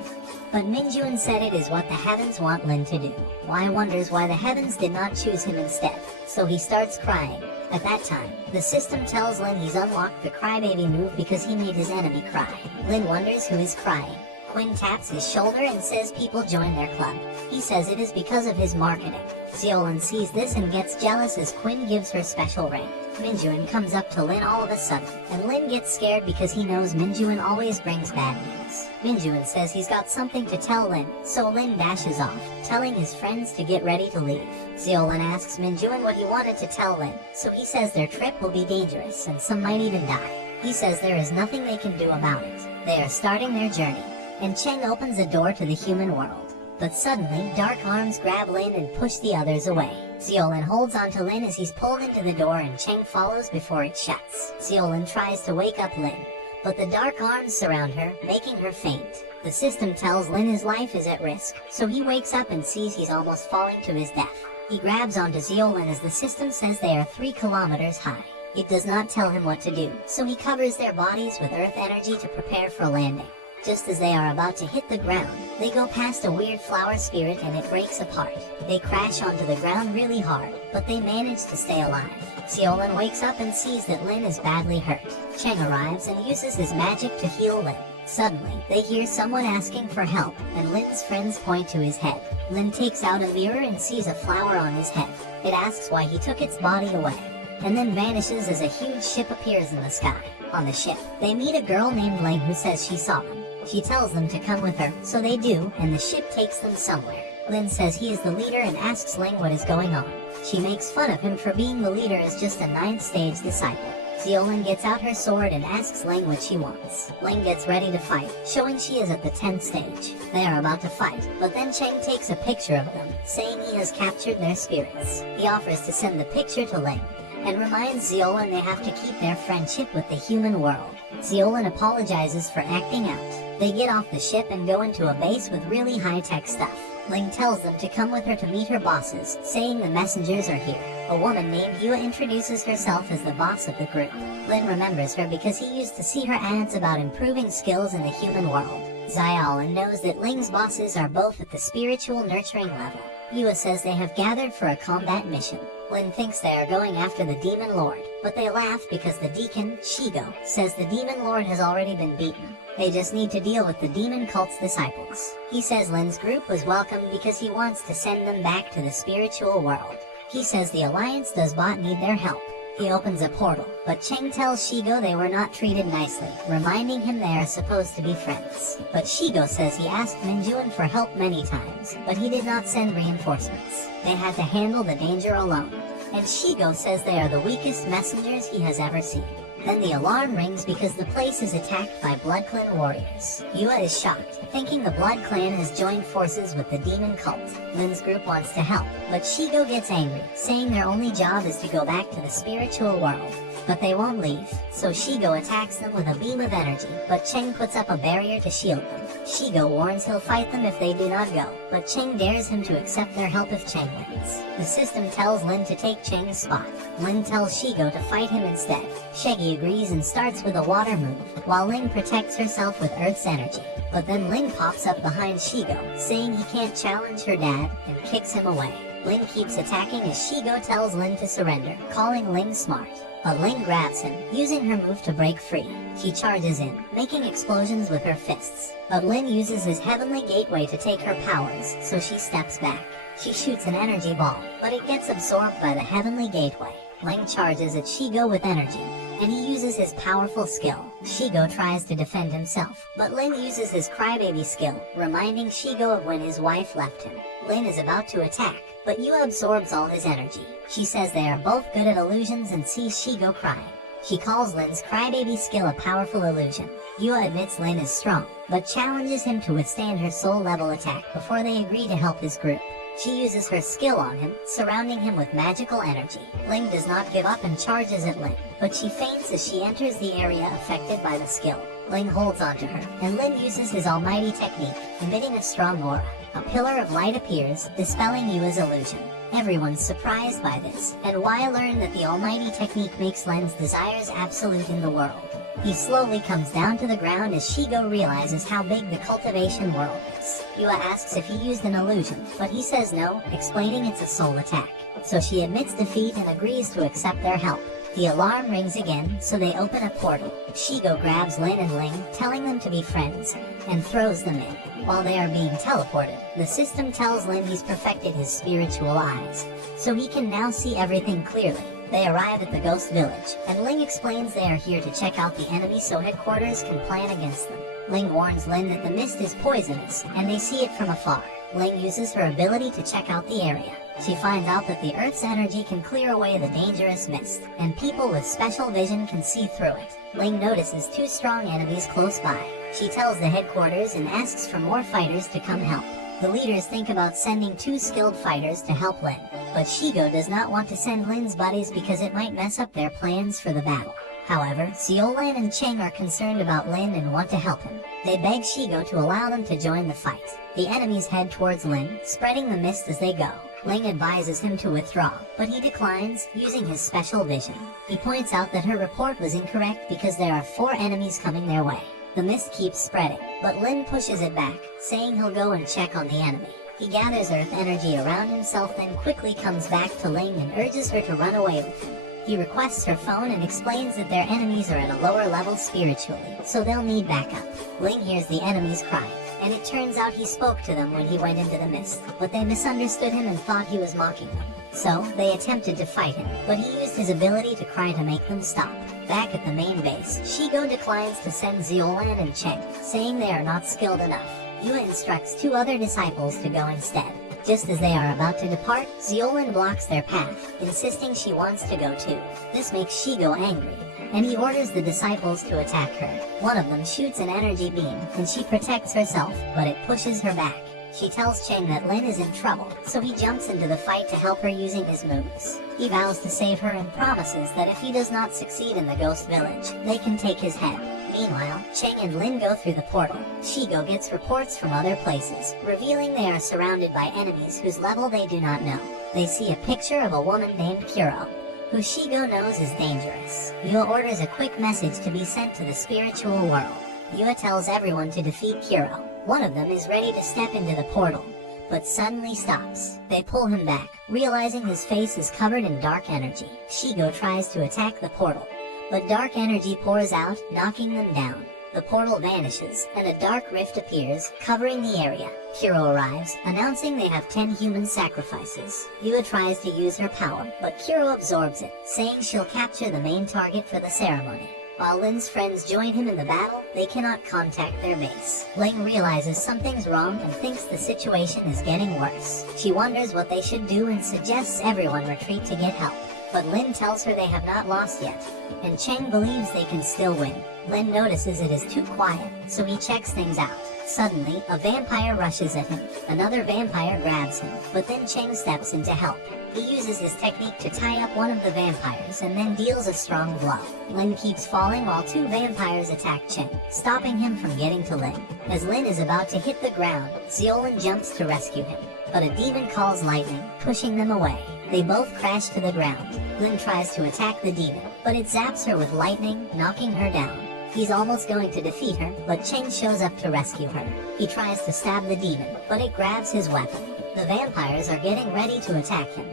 But Minjuan said it is what the heavens want Lin to do. Wai wonders why the heavens did not choose him instead, so he starts crying. At that time, the system tells Lin he's unlocked the crybaby move because he made his enemy cry. Lin wonders who is crying. Quinn taps his shoulder and says people join their club. He says it is because of his marketing. Xiaolin sees this and gets jealous as Quinn gives her special rank. Minjuan comes up to Lin all of a sudden, and Lin gets scared because he knows Minjuan always brings bad news. Minjuan says he's got something to tell Lin, so Lin dashes off, telling his friends to get ready to leave. Xiaolin asks Minjuan what he wanted to tell Lin, so he says their trip will be dangerous and some might even die. He says there is nothing they can do about it. They are starting their journey, and Cheng opens a door to the human world. But suddenly, dark arms grab Lin and push the others away. Xiaolin holds onto Lin as he's pulled into the door and Cheng follows before it shuts. Xiaolin tries to wake up Lin, but the dark arms surround her, making her faint. The system tells Lin his life is at risk, so he wakes up and sees he's almost falling to his death. He grabs onto Xiaolin as the system says they are 3 kilometers high. It does not tell him what to do, so he covers their bodies with earth energy to prepare for landing. Just as they are about to hit the ground, they go past a weird flower spirit and it breaks apart. They crash onto the ground really hard, but they manage to stay alive. Xiaolin wakes up and sees that Lin is badly hurt. Cheng arrives and uses his magic to heal Lin. Suddenly, they hear someone asking for help, and Lin's friends point to his head. Lin takes out a mirror and sees a flower on his head. It asks why he took its body away, and then vanishes as a huge ship appears in the sky. On the ship, they meet a girl named Ling who says she saw them. She tells them to come with her, so they do, and the ship takes them somewhere. Lin says he is the leader and asks Ling what is going on. She makes fun of him for being the leader as just a 9th stage disciple. Xiaolin gets out her sword and asks Ling what she wants. Ling gets ready to fight, showing she is at the 10th stage. They are about to fight, but then Cheng takes a picture of them, saying he has captured their spirits. He offers to send the picture to Ling, and reminds Xiaolin they have to keep their friendship with the human world. Xiaolin apologizes for acting out. They get off the ship and go into a base with really high-tech stuff. Ling tells them to come with her to meet her bosses, saying the messengers are here. A woman named Yua introduces herself as the boss of the group. Lin remembers her because he used to see her ads about improving skills in the human world. Xiaolin knows that Ling's bosses are both at the spiritual nurturing level. Yua says they have gathered for a combat mission. Lin thinks they are going after the Demon Lord, but they laugh because the deacon, Shigo, says the Demon Lord has already been beaten. They just need to deal with the demon cult's disciples. He says Lin's group was welcome because he wants to send them back to the spiritual world. He says the Alliance does not need their help. He opens a portal, but Cheng tells Shigo they were not treated nicely, reminding him they are supposed to be friends. But Shigo says he asked Minjuan for help many times, but he did not send reinforcements. They had to handle the danger alone. And Shigo says they are the weakest messengers he has ever seen. Then the alarm rings because the place is attacked by Blood Clan warriors. Yua is shocked, thinking the Blood Clan has joined forces with the demon cult. Lin's group wants to help, but Shigo gets angry, saying their only job is to go back to the spiritual world. But they won't leave, so Shigo attacks them with a beam of energy, but Cheng puts up a barrier to shield them. Shigo warns he'll fight them if they do not go, but Cheng dares him to accept their help if Cheng wins. The system tells Lin to take Cheng's spot. Lin tells Shigo to fight him instead. Shaggy agrees and starts with a water move, while Ling protects herself with Earth's energy. But then Ling pops up behind Shigo, saying he can't challenge her dad, and kicks him away. Ling keeps attacking as Shigo tells Lin to surrender, calling Ling smart. But Ling grabs him, using her move to break free. She charges in, making explosions with her fists. But Lin uses his heavenly gateway to take her powers, so she steps back. She shoots an energy ball, but it gets absorbed by the heavenly gateway. Ling charges at Shigo with energy, and he uses his powerful skill. Shigo tries to defend himself, but Lin uses his crybaby skill, reminding Shigo of when his wife left him. Lin is about to attack, but Yua absorbs all his energy. She says they are both good at illusions and sees Shigo crying. She calls Lin's crybaby skill a powerful illusion. Yua admits Lin is strong, but challenges him to withstand her soul level attack before they agree to help his group. She uses her skill on him, surrounding him with magical energy. Ling does not give up and charges at Lin, but she faints as she enters the area affected by the skill. Ling holds onto her, and Lin uses his almighty technique, emitting a strong aura. A pillar of light appears, dispelling Yua's illusion. Everyone's surprised by this, and Wai learn that the almighty technique makes Lin's desires absolute in the world. He slowly comes down to the ground as Shigo realizes how big the cultivation world is. Yua asks if he used an illusion, but he says no, explaining it's a soul attack. So she admits defeat and agrees to accept their help. The alarm rings again, so they open a portal. Shigo grabs Lin and Ling, telling them to be friends, and throws them in. While they are being teleported, the system tells Lin he's perfected his spiritual eyes, so he can now see everything clearly. They arrive at the ghost village, and Ling explains they are here to check out the enemy so headquarters can plan against them. Ling warns Lin that the mist is poisonous, and they see it from afar. Ling uses her ability to check out the area. She finds out that the Earth's energy can clear away the dangerous mist, and people with special vision can see through it. Ling notices two strong enemies close by. She tells the headquarters and asks for more fighters to come help. The leaders think about sending two skilled fighters to help Lin, but Shigo does not want to send Lin's buddies because it might mess up their plans for the battle. However, Xiaolan and Cheng are concerned about Lin and want to help him. They beg Shigo to allow them to join the fight. The enemies head towards Lin, spreading the mist as they go. Ling advises him to withdraw, but he declines, using his special vision. He points out that her report was incorrect because there are 4 enemies coming their way. The mist keeps spreading, but Lin pushes it back, saying he'll go and check on the enemy. He gathers earth energy around himself, then quickly comes back to Ling and urges her to run away with him. He requests her phone and explains that their enemies are at a lower level spiritually, so they'll need backup. Ling hears the enemies crying, and it turns out he spoke to them when he went into the mist, but they misunderstood him and thought he was mocking them. So, they attempted to fight him, but he used his ability to cry to make them stop. Back at the main base, Shigo declines to send Xiaolan and Cheng, saying they are not skilled enough. Yua instructs 2 other disciples to go instead. Just as they are about to depart, Xiaolan blocks their path, insisting she wants to go too. This makes Shigo angry, and he orders the disciples to attack her. One of them shoots an energy beam, and she protects herself, but it pushes her back. She tells Cheng that Lin is in trouble, so he jumps into the fight to help her using his moves. He vows to save her and promises that if he does not succeed in the ghost village, they can take his head. Meanwhile, Cheng and Lin go through the portal. Shigo gets reports from other places, revealing they are surrounded by enemies whose level they do not know. They see a picture of a woman named Kuro, who Shigo knows is dangerous. Yua orders a quick message to be sent to the spiritual world. Yua tells everyone to defeat Kuro. One of them is ready to step into the portal, but suddenly stops. They pull him back, realizing his face is covered in dark energy. Shigo tries to attack the portal, but dark energy pours out, knocking them down. The portal vanishes, and a dark rift appears, covering the area. Kuro arrives, announcing they have 10 human sacrifices. Yua tries to use her power, but Kuro absorbs it, saying she'll capture the main target for the ceremony. While Lin's friends join him in the battle, they cannot contact their base. Ling realizes something's wrong and thinks the situation is getting worse. She wonders what they should do and suggests everyone retreat to get help. But Lin tells her they have not lost yet, and Cheng believes they can still win. Lin notices it is too quiet, so he checks things out. Suddenly, a vampire rushes at him. Another vampire grabs him, but then Cheng steps in to help. He uses his technique to tie up one of the vampires and then deals a strong blow. Lin keeps falling while 2 vampires attack Cheng, stopping him from getting to Lin. As Lin is about to hit the ground, Xiaolan jumps to rescue him, but a demon calls lightning, pushing them away. They both crash to the ground. Lin tries to attack the demon, but it zaps her with lightning, knocking her down. He's almost going to defeat her, but Cheng shows up to rescue her. He tries to stab the demon, but it grabs his weapon. The vampires are getting ready to attack him,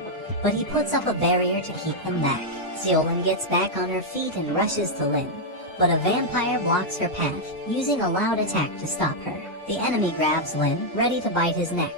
but he puts up a barrier to keep them back. Zeolin gets back on her feet and rushes to Lynn, but a vampire blocks her path, using a loud attack to stop her. The enemy grabs Lynn, ready to bite his neck,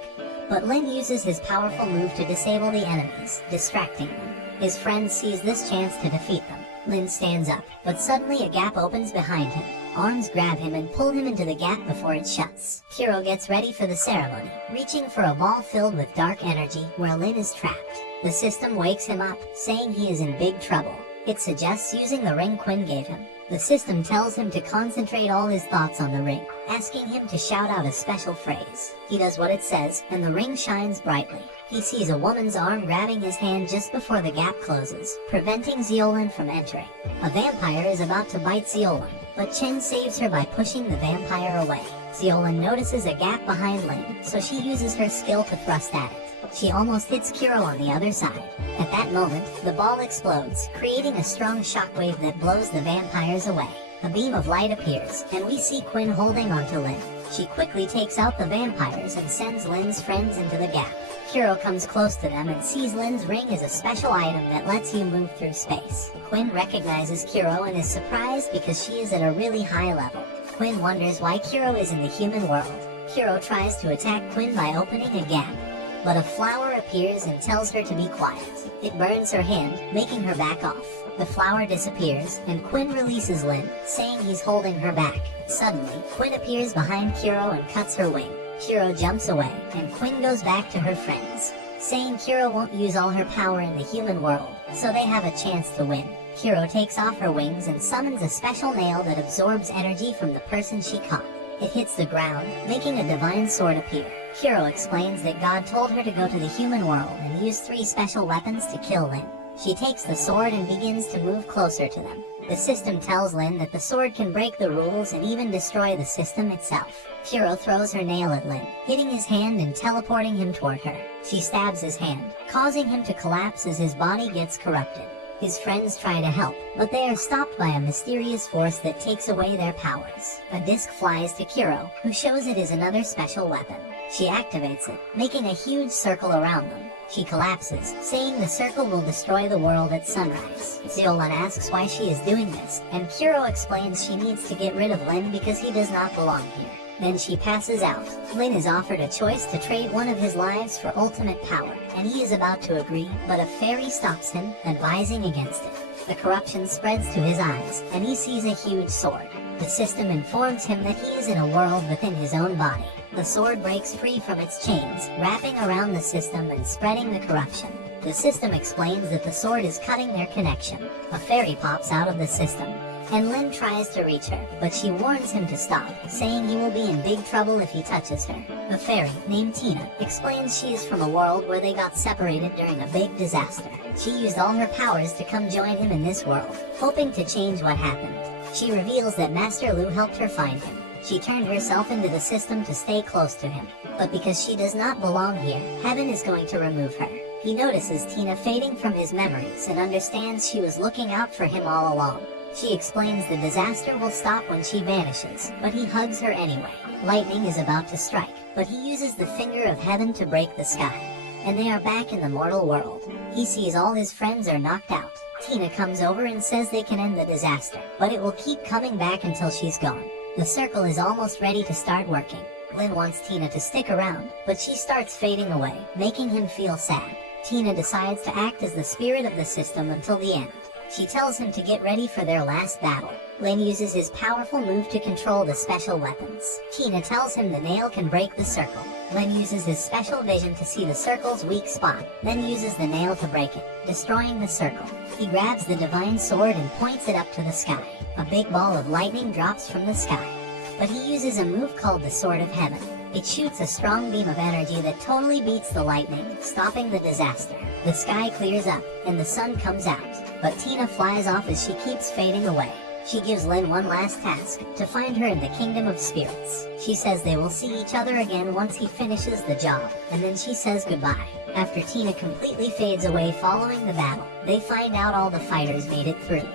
but Lynn uses his powerful move to disable the enemies, distracting them. His friend sees this chance to defeat them. Lynn stands up, but suddenly a gap opens behind him. Arms grab him and pull him into the gap before it shuts. Kiro gets ready for the ceremony, reaching for a ball filled with dark energy where Lynn is trapped. The system wakes him up, saying he is in big trouble. It suggests using the ring Quinn gave him. The system tells him to concentrate all his thoughts on the ring, asking him to shout out a special phrase. He does what it says, and the ring shines brightly. He sees a woman's arm grabbing his hand just before the gap closes, preventing Zeolin from entering. A vampire is about to bite Zeolin, but Chen saves her by pushing the vampire away. Zeolin notices a gap behind Lynn, so she uses her skill to thrust at it. She almost hits Kiro on the other side. At that moment, the ball explodes, creating a strong shockwave that blows the vampires away. A beam of light appears, and we see Quinn holding onto Lynn. She quickly takes out the vampires and sends Lynn's friends into the gap. Kiro comes close to them and sees Lynn's ring is a special item that lets you move through space. Quinn recognizes Kiro and is surprised because she is at a really high level. Quinn wonders why Kiro is in the human world. Kiro tries to attack Quinn by opening a gap, but a flower appears and tells her to be quiet. It burns her hand, making her back off. The flower disappears, and Quinn releases Lynn, saying he's holding her back. Suddenly, Quinn appears behind Kiro and cuts her wing. Kiro jumps away, and Quinn goes back to her friends, saying Kiro won't use all her power in the human world, so they have a chance to win. Kiro takes off her wings and summons a special nail that absorbs energy from the person she caught. It hits the ground, making a divine sword appear. Kiro explains that God told her to go to the human world and use 3 special weapons to kill Lynn. She takes the sword and begins to move closer to them. The system tells Lynn that the sword can break the rules and even destroy the system itself. Kiro throws her nail at Lynn, hitting his hand and teleporting him toward her. She stabs his hand, causing him to collapse as his body gets corrupted. His friends try to help, but they are stopped by a mysterious force that takes away their powers. A disc flies to Kiro, who shows it is another special weapon. She activates it, making a huge circle around them. She collapses, saying the circle will destroy the world at sunrise. Zeolin asks why she is doing this, and Kiro explains she needs to get rid of Lynn because he does not belong here. Then she passes out. Lynn is offered a choice to trade one of his lives for ultimate power, and he is about to agree, but a fairy stops him, advising against it. The corruption spreads to his eyes, and he sees a huge sword. The system informs him that he is in a world within his own body. The sword breaks free from its chains, wrapping around the system and spreading the corruption. The system explains that the sword is cutting their connection. A fairy pops out of the system, and Lynn tries to reach her, but she warns him to stop, saying he will be in big trouble if he touches her. The fairy, named Tina, explains she is from a world where they got separated during a big disaster. She used all her powers to come join him in this world, hoping to change what happened. She reveals that Master Lu helped her find him. She turned herself into the system to stay close to him, but because she does not belong here, Heaven is going to remove her. He notices Tina fading from his memories and understands she was looking out for him all along. She explains the disaster will stop when she vanishes, but he hugs her anyway. Lightning is about to strike, but he uses the finger of Heaven to break the sky, and they are back in the mortal world. He sees all his friends are knocked out. Tina comes over and says they can end the disaster, but it will keep coming back until she's gone. The circle is almost ready to start working. Lynn wants Tina to stick around, but she starts fading away, making him feel sad. Tina decides to act as the spirit of the system until the end. She tells him to get ready for their last battle. Lynn uses his powerful move to control the special weapons. Tina tells him the nail can break the circle. Lynn uses his special vision to see the circle's weak spot, then uses the nail to break it, destroying the circle. He grabs the divine sword and points it up to the sky. A big ball of lightning drops from the sky, but he uses a move called the Sword of Heaven. It shoots a strong beam of energy that totally beats the lightning, stopping the disaster. The sky clears up, and the sun comes out, but Tina flies off as she keeps fading away. She gives Lynn one last task, to find her in the Kingdom of Spirits. She says they will see each other again once he finishes the job, and then she says goodbye. After Tina completely fades away following the battle, they find out all the fighters made it through.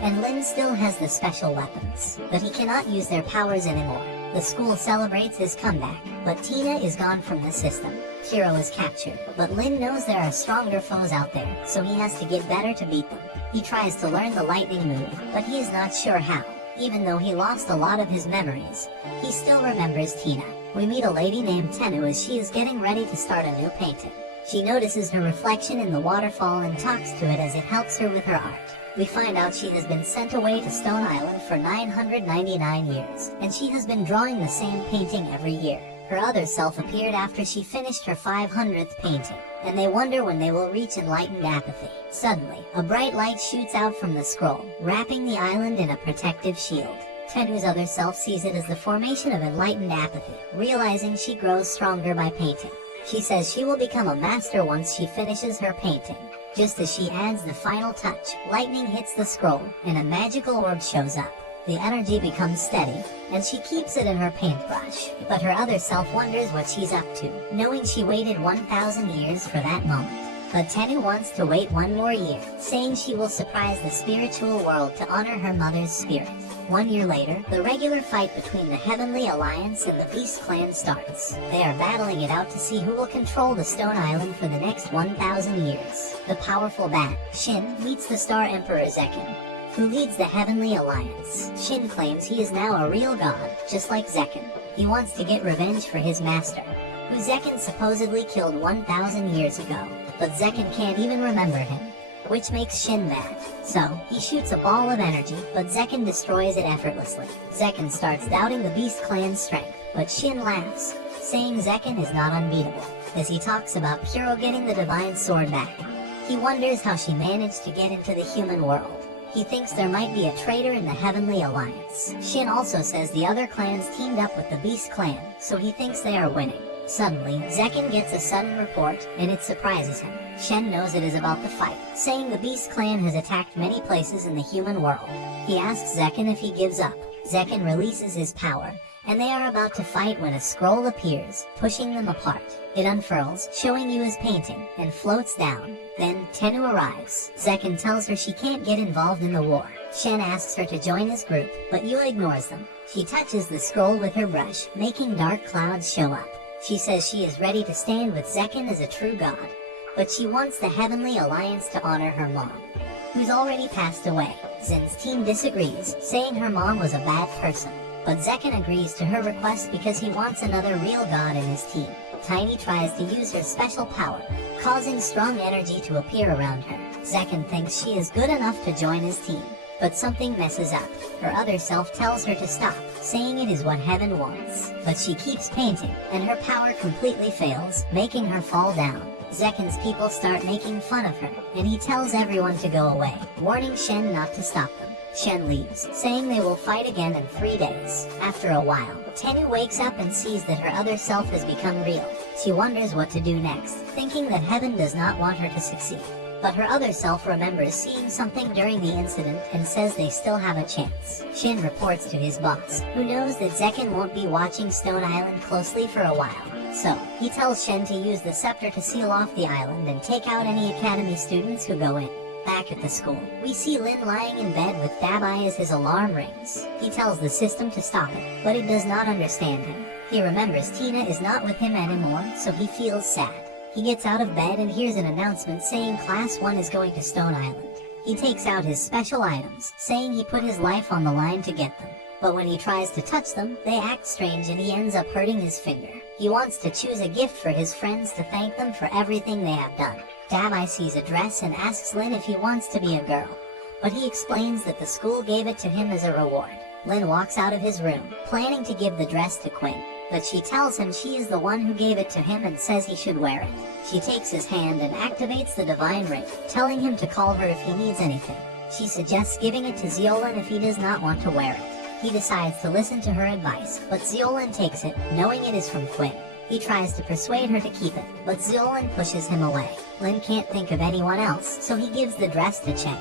And Lynn still has the special weapons, but he cannot use their powers anymore. The school celebrates his comeback, but Tina is gone from the system. Hiro is captured, but Lin knows there are stronger foes out there, so he has to get better to beat them. He tries to learn the lightning move, but he is not sure how. Even though he lost a lot of his memories, he still remembers Tina. We meet a lady named Tenu as she is getting ready to start a new painting. She notices her reflection in the waterfall and talks to it as it helps her with her art. We find out she has been sent away to Stone Island for 999 years, and she has been drawing the same painting every year. Her other self appeared after she finished her 500th painting, and they wonder when they will reach enlightened apathy. Suddenly, a bright light shoots out from the scroll, wrapping the island in a protective shield. Tenu's other self sees it as the formation of enlightened apathy, realizing she grows stronger by painting. She says she will become a master once she finishes her painting. Just as she adds the final touch, lightning hits the scroll, and a magical orb shows up. The energy becomes steady, and she keeps it in her paintbrush. But her other self wonders what she's up to, knowing she waited 1,000 years for that moment. But Tenu wants to wait one more year, saying she will surprise the spiritual world to honor her mother's spirit. 1 year later, the regular fight between the Heavenly Alliance and the Beast Clan starts. They are battling it out to see who will control the Stone Island for the next 1,000 years. The powerful bat, Shin, meets the Star Emperor Zekken, who leads the Heavenly Alliance. Shin claims he is now a real god, just like Zekken. He wants to get revenge for his master, who Zekken supposedly killed 1,000 years ago. But Zekken can't even remember him, which makes Shin mad. So, he shoots a ball of energy, but Zekken destroys it effortlessly. Zekken starts doubting the Beast Clan's strength, but Shin laughs, saying Zekken is not unbeatable. As he talks about Kuro getting the Divine Sword back, he wonders how she managed to get into the human world. He thinks there might be a traitor in the Heavenly Alliance. Shin also says the other clans teamed up with the Beast Clan, so he thinks they are winning. Suddenly, Zekken gets a sudden report, and it surprises him. Shen knows it is about the fight, saying the Beast Clan has attacked many places in the human world. He asks Zekken if he gives up. Zekken releases his power, and they are about to fight when a scroll appears, pushing them apart. It unfurls, showing Yu's painting, and floats down. Then, Tenu arrives. Zekken tells her she can't get involved in the war. Shen asks her to join his group, but Yu ignores them. She touches the scroll with her brush, making dark clouds show up. She says she is ready to stand with Zekken as a true god, but she wants the Heavenly Alliance to honor her mom, who's already passed away. Zin's team disagrees, saying her mom was a bad person, but Zekken agrees to her request because he wants another real god in his team. Tiny tries to use her special power, causing strong energy to appear around her. Zekken thinks she is good enough to join his team, but something messes up. Her other self tells her to stop, saying it is what heaven wants. But she keeps painting, and her power completely fails, making her fall down. Zekken's people start making fun of her, and he tells everyone to go away, warning Shen not to stop them. Shen leaves, saying they will fight again in 3 days. After a while, Tenu wakes up and sees that her other self has become real. She wonders what to do next, thinking that heaven does not want her to succeed. But her other self remembers seeing something during the incident and says they still have a chance. Shin reports to his boss, who knows that Zekken won't be watching Stone Island closely for a while. So, he tells Shen to use the scepter to seal off the island and take out any academy students who go in. Back at the school, we see Lin lying in bed with Dabai as his alarm rings. He tells the system to stop it, but it does not understand him. He remembers Tina is not with him anymore, so he feels sad. He gets out of bed and hears an announcement saying Class 1 is going to Stone Island. He takes out his special items, saying he put his life on the line to get them. But when he tries to touch them, they act strange and he ends up hurting his finger. He wants to choose a gift for his friends to thank them for everything they have done. Dabai sees a dress and asks Lin if he wants to be a girl, but he explains that the school gave it to him as a reward. Lin walks out of his room, planning to give the dress to Quinn, but she tells him she is the one who gave it to him and says he should wear it. She takes his hand and activates the divine ring, telling him to call her if he needs anything. She suggests giving it to Zeolin if he does not want to wear it. He decides to listen to her advice, but Zeolin takes it, knowing it is from Quinn. He tries to persuade her to keep it, but Zeolin pushes him away. Lin can't think of anyone else, so he gives the dress to Cheng,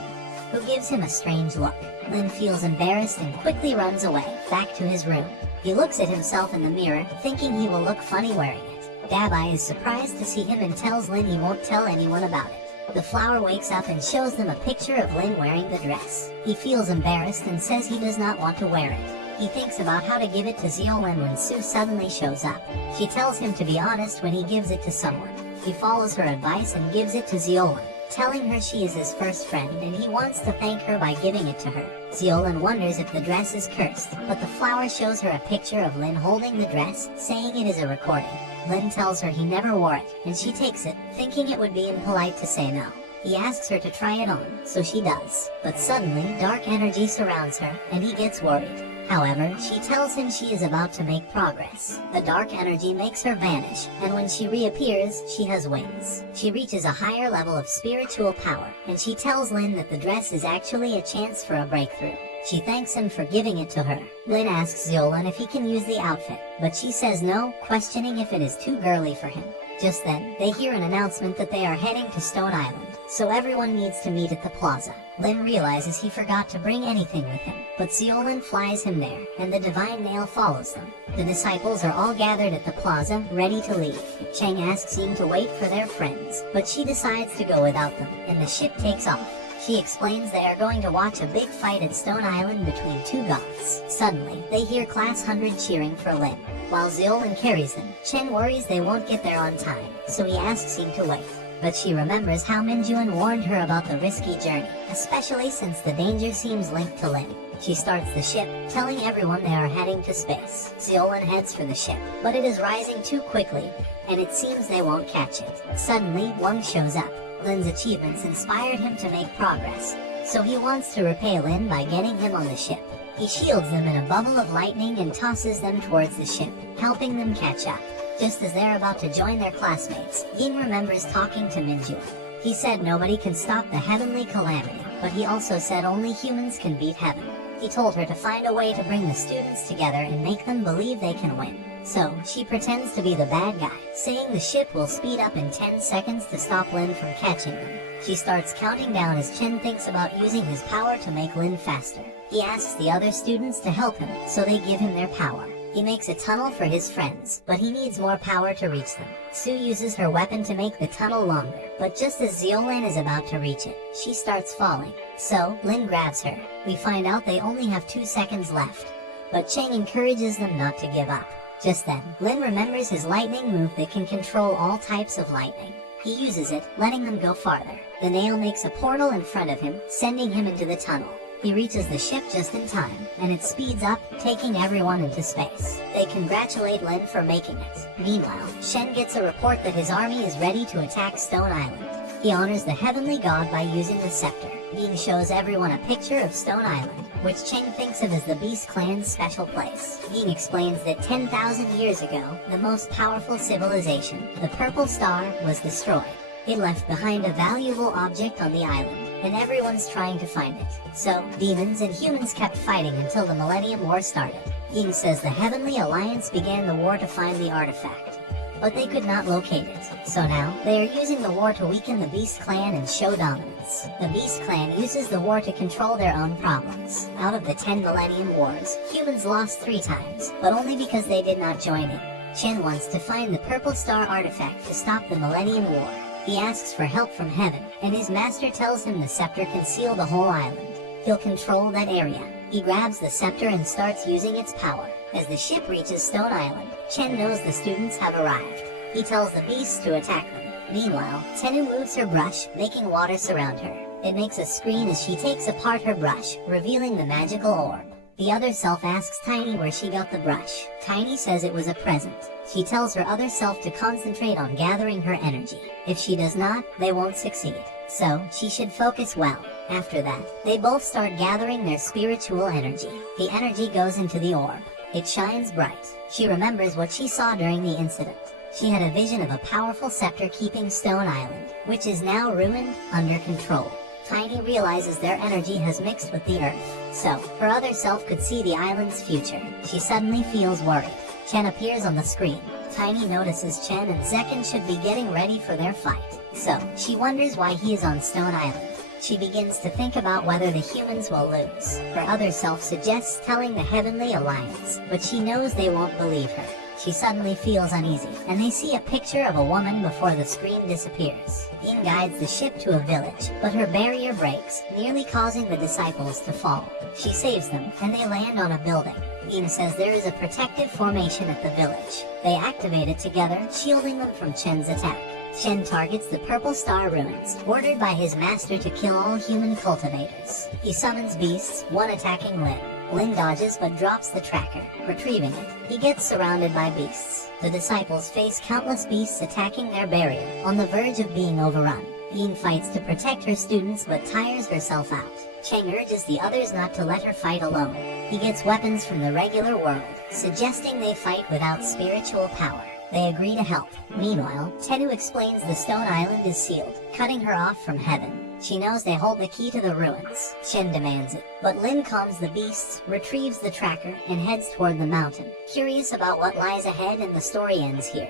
who gives him a strange look. Lin feels embarrassed and quickly runs away, back to his room. He looks at himself in the mirror, thinking he will look funny wearing it. Dabai is surprised to see him and tells Lin he won't tell anyone about it. The flower wakes up and shows them a picture of Lin wearing the dress. He feels embarrassed and says he does not want to wear it. He thinks about how to give it to Zeolin when Sue suddenly shows up. She tells him to be honest when he gives it to someone. He follows her advice and gives it to Zeolin, telling her she is his first friend and he wants to thank her by giving it to her. Zeolin wonders if the dress is cursed, but the flower shows her a picture of Lynn holding the dress, saying it is a recording. Lynn tells her he never wore it, and she takes it, thinking it would be impolite to say no. He asks her to try it on, so she does. But suddenly, dark energy surrounds her, and he gets worried. However, she tells him she is about to make progress. The dark energy makes her vanish, and when she reappears, she has wings. She reaches a higher level of spiritual power, and she tells Lynn that the dress is actually a chance for a breakthrough. She thanks him for giving it to her. Lynn asks Zeolin if he can use the outfit, but she says no, questioning if it is too girly for him. Just then, they hear an announcement that they are heading to Stone Island, so everyone needs to meet at the plaza. Lynn realizes he forgot to bring anything with him, but Zeolin flies him there, and the Divine Nail follows them. The disciples are all gathered at the plaza, ready to leave. Cheng asks Ying to wait for their friends, but she decides to go without them, and the ship takes off. She explains they are going to watch a big fight at Stone Island between two gods. Suddenly, they hear Class 100 cheering for Lynn. While Zeolin carries him, Chen worries they won't get there on time, so he asks Ying to wait. But she remembers how Minjuan warned her about the risky journey, especially since the danger seems linked to Lynn. She starts the ship, telling everyone they are heading to space. Zeolin heads for the ship, but it is rising too quickly, and it seems they won't catch it. Suddenly, Wang shows up. Lynn's achievements inspired him to make progress, so he wants to repay Lynn by getting him on the ship. He shields them in a bubble of lightning and tosses them towards the ship, helping them catch up. Just as they're about to join their classmates, Ying remembers talking to Minjuan. He said nobody can stop the heavenly calamity, but he also said only humans can beat heaven. He told her to find a way to bring the students together and make them believe they can win. So, she pretends to be the bad guy, saying the ship will speed up in 10 seconds to stop Lynn from catching them. She starts counting down as Chen thinks about using his power to make Lynn faster. He asks the other students to help him, so they give him their power. He makes a tunnel for his friends, but he needs more power to reach them. Sue uses her weapon to make the tunnel longer, but just as Zeolin is about to reach it, she starts falling. So, Lynn grabs her. We find out they only have 2 seconds left, but Cheng encourages them not to give up. Just then, Lynn remembers his lightning move that can control all types of lightning. He uses it, letting them go farther. The nail makes a portal in front of him, sending him into the tunnel. He reaches the ship just in time, and it speeds up, taking everyone into space. They congratulate Lynn for making it. Meanwhile, Shen gets a report that his army is ready to attack Stone Island. He honors the heavenly god by using the scepter. Ying shows everyone a picture of Stone Island, which Cheng thinks of as the Beast Clan's special place. Ying explains that 10,000 years ago, the most powerful civilization, the Purple Star, was destroyed. It left behind a valuable object on the island, and everyone's trying to find it. So, demons and humans kept fighting until the Millennium War started. Ying says the Heavenly Alliance began the war to find the artifact, but they could not locate it. So now, they are using the war to weaken the Beast Clan and show dominance. The Beast Clan uses the war to control their own problems. Out of the 10 Millennium Wars, humans lost 3 times, but only because they did not join in. Chen wants to find the Purple Star artifact to stop the Millennium War. He asks for help from heaven, and his master tells him the scepter can seal the whole island. He'll control that area. He grabs the scepter and starts using its power. As the ship reaches Stone Island, Chen knows the students have arrived. He tells the beasts to attack them. Meanwhile, Tenu moves her brush, making water surround her. It makes a screen as she takes apart her brush, revealing the magical orb. The other self asks Tiny where she got the brush. Tiny says it was a present. She tells her other self to concentrate on gathering her energy. If she does not, they won't succeed. So, she should focus well. After that, they both start gathering their spiritual energy. The energy goes into the orb. It shines bright. She remembers what she saw during the incident. She had a vision of a powerful scepter keeping Stone Island, which is now ruined, under control. Tiny realizes their energy has mixed with the earth, so her other self could see the island's future. She suddenly feels worried. Chen appears on the screen. Tiny notices Chen and Zekin should be getting ready for their fight, so she wonders why he is on Stone Island. She begins to think about whether the humans will lose. Her other self suggests telling the Heavenly Alliance, but she knows they won't believe her. She suddenly feels uneasy, and they see a picture of a woman before the screen disappears. Ying guides the ship to a village, but her barrier breaks, nearly causing the disciples to fall. She saves them, and they land on a building. Yin says there is a protective formation at the village. They activate it together, shielding them from Chen's attack. Chen targets the Purple Star ruins, ordered by his master to kill all human cultivators. He summons beasts, one attacking Lin. Lin dodges but drops the tracker, retrieving it. He gets surrounded by beasts. The disciples face countless beasts attacking their barrier, on the verge of being overrun. Yin fights to protect her students but tires herself out. Cheng urges the others not to let her fight alone. He gets weapons from the regular world, suggesting they fight without spiritual power. They agree to help. Meanwhile, Tenu explains the stone island is sealed, cutting her off from heaven. She knows they hold the key to the ruins. Chen demands it, but Lin calms the beasts, retrieves the tracker, and heads toward the mountain. Curious about what lies ahead, and the story ends here.